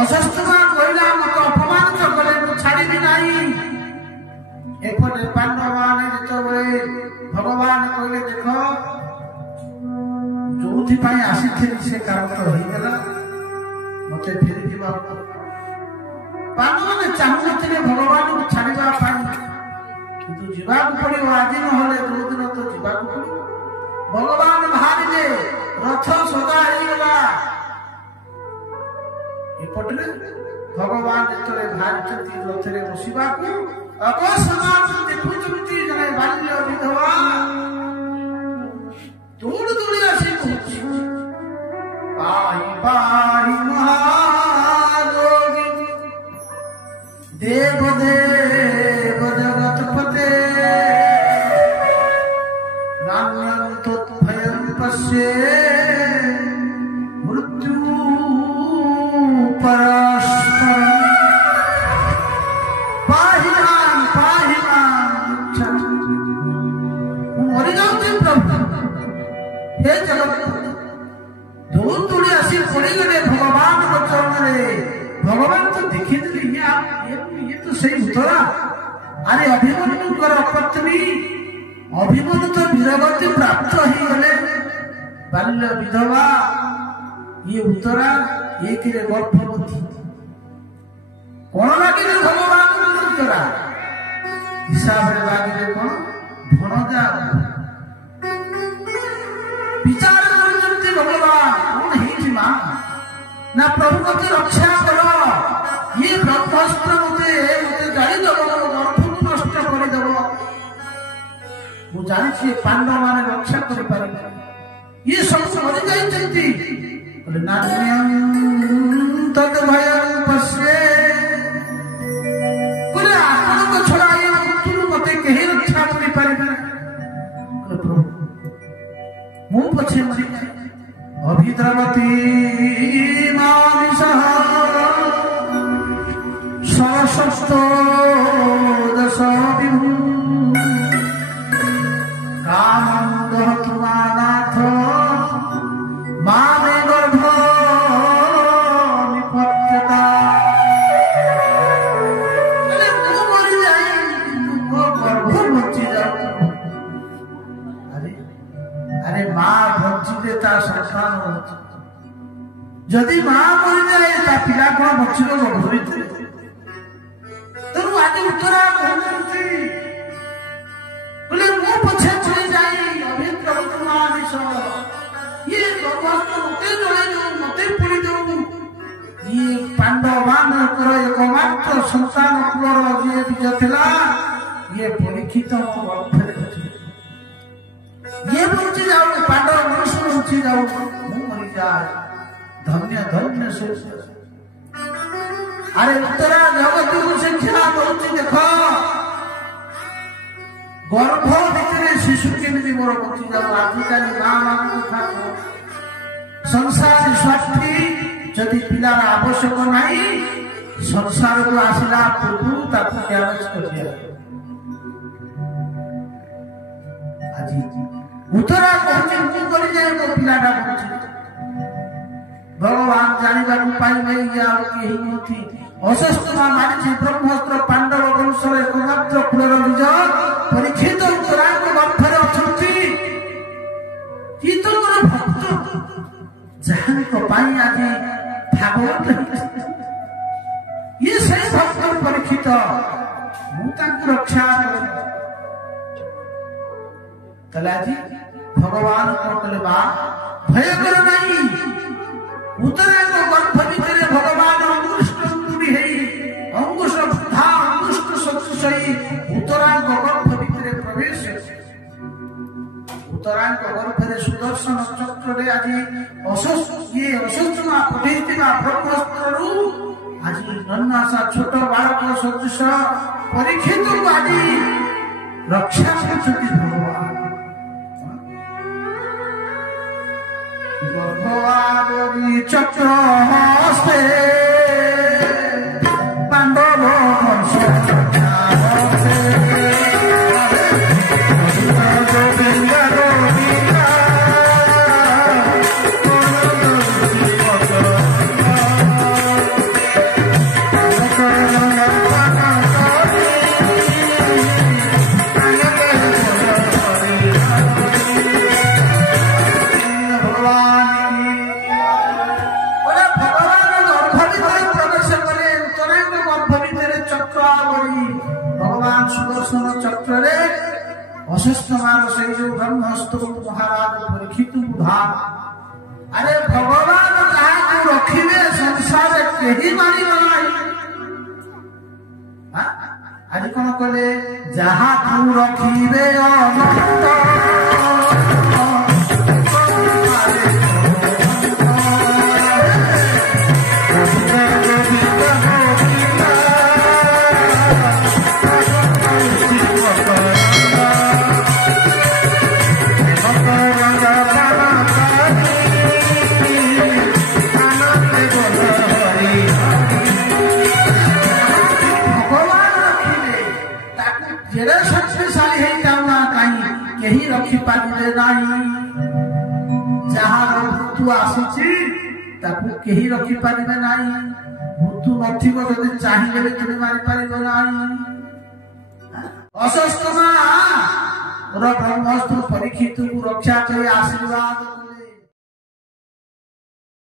ଅଶ୍ୱତ୍ଥାମା କହିଲା ମତେ ଅପମାନିତ କଲେ ମୁଁ ଛାଡ଼ିବି ନାହିଁ। ଏପଟେ ପାଣ୍ଡବମାନେ ଯେତେବେଳେ ଭଗବାନ କହିଲେ ଦେଖ ଯୋଉଥିପାଇଁ ଆସିଥିଲି ସେ କାମ ତ ହେଇଗଲା, ମତେ ଫେରି ଯିବାକୁ। ପାଣ୍ଡବମାନେ ଚାହୁଁନଥିଲେ ଭଗବାନଙ୍କୁ ଛାଡ଼ିବା ପାଇଁ, କିନ୍ତୁ ଯିବାକୁ ପଡ଼ିବ ଆଜି ନହେଲେ ଯୋଉଦିନ ତ ଯିବାକୁ ପଡ଼ିବ। ଭଗବାନ ବାହାରିଲେ, ରଥ ସଜା ହେଇଗଲା। ଏପଟରେ ଭଗବାନ ଯେତେବେଳେ ବାହାରିଛନ୍ତି ରଥରେ ବସିବାକୁ, ଅକସ୍ମାତ୍ ଦେଖୁଛନ୍ତି ଜଣେ ବାଲ୍ୟ ବିଧବା ଦୌଡ଼ି ଦୌଡ଼ି ଆସି କହୁଛି ପାହି ପାହି ମହାରୋଗୀ ଦେବ ଦେବ ଜଗତପତେ ନାନ୍ୟଂ ତତ୍ଭୟଂ ପଶ୍ୟେ ମୃତ୍ୟୁ ପରସ୍ପରଂ ପାହିମାନ୍ ମରିଯାଉଛି ପ୍ରଭୁ। हे जगत दौड़ दौड़ी आसी पड़गले भगवान चरणरे। भगवान तो देखिए ये तो सही उतरा। अरे अभिमन्युकर पत्नी अभिमन्यु तो वीरगति प्राप्त हो गले, बाल्य विधवा। ये उतरा एक गर्भवती कौन लगे भगवान उतरा हिसाब से लगे कौन भणजा विचार करते भगवान कौन है मां ना प्रभु मत रक्षा करो। ये ब्रह्मास्त्र मते जानी दब गर्भ को नष्ट करदेव। मुझे जानी पांडव माने रक्षा कर ये सब मरी जाती नान्यं तद्भयं पश्ये बोले आपको छड़ा ये मृत्यु मते कहीं रक्षा कर पारे प्रभु मु पछे मरी अभिद्रवती मानिसः सरसस्तो दश विभु कामं दहतु मानाथ मामे गर्भ निपत्यता। अरे मु मरी जाए मो गर्भ बची जाऊ। अरे मां बचिले ता संतान बची, जदि मां मरी जाए ता पिला कौन बचिलो गर्भ भितर। तेणु आज उत्तरा कहते बोले मु पछे चली जाए अभिद्रवत मानिस ये गर्भस्थ मते जड़े दो मते पड़ी दो। ये पांडव मानकर एकमात्र संतान कुलर ये बीज थिला ये परीक्षित गर्भरे ये बची जाओ पांडव मनुष्य बची जाओ मु मरी जाए धन्य धन्य से। अरे उत्तरा जगत को शिक्षा दौची देख गर्भ भितर शिशु केमी मोर बची जाओ। आजिकल माँ मान कथा संसार स्वार्थी जदि पिलार आवश्यक नहीं संसार को आसला पूर्व ताकू डैमेज कर दिया। आज उत्तरा कहते कर जाए मो पिलाटा बची भगवान जानवा पाइबे कही अशस्त्र मारी ब्रह्मास्त्र पांडव वंशर एकमात्र कुलर बीज परीक्षित उत्तरा गर्भरे अच्छा भक्त जहां आज भागवत ये सही भक्त परीक्षित मुझे रक्षा आज भगवान कौन बा भय कर नहीं उत्तरा गर्भ भितर भगवान अंकुश वृद्धा अंकुश सदृश उत्तरा गर्भ भितर प्रवेश। उत्तरा गर्भरे सुदर्शन चक्र आज ये अशस्त्रमा पठे ब्रह्मास्त्र आज नन्नासा छोट बालक सदृश परीक्षित आज रक्षा कर भगवान। गर्भवादी चक्र हस्ते पांडव सुदर्शन चक्र अशस्तमार से जो ब्रह्मस्त्र महाराज परीक्षित बुधा अरे भगवान जहाँ रखिए संसार कहीं मारी आज कौन कले जहाँ तू रखिए जहाँ मृत्यु आसी कहीं रखिपारे ना मृत्यु नदी चाहिए तुम मारिपार ना अशस्तमा ब्रह्मस्त्र परीक्षित को रक्षा कर आशीर्वाद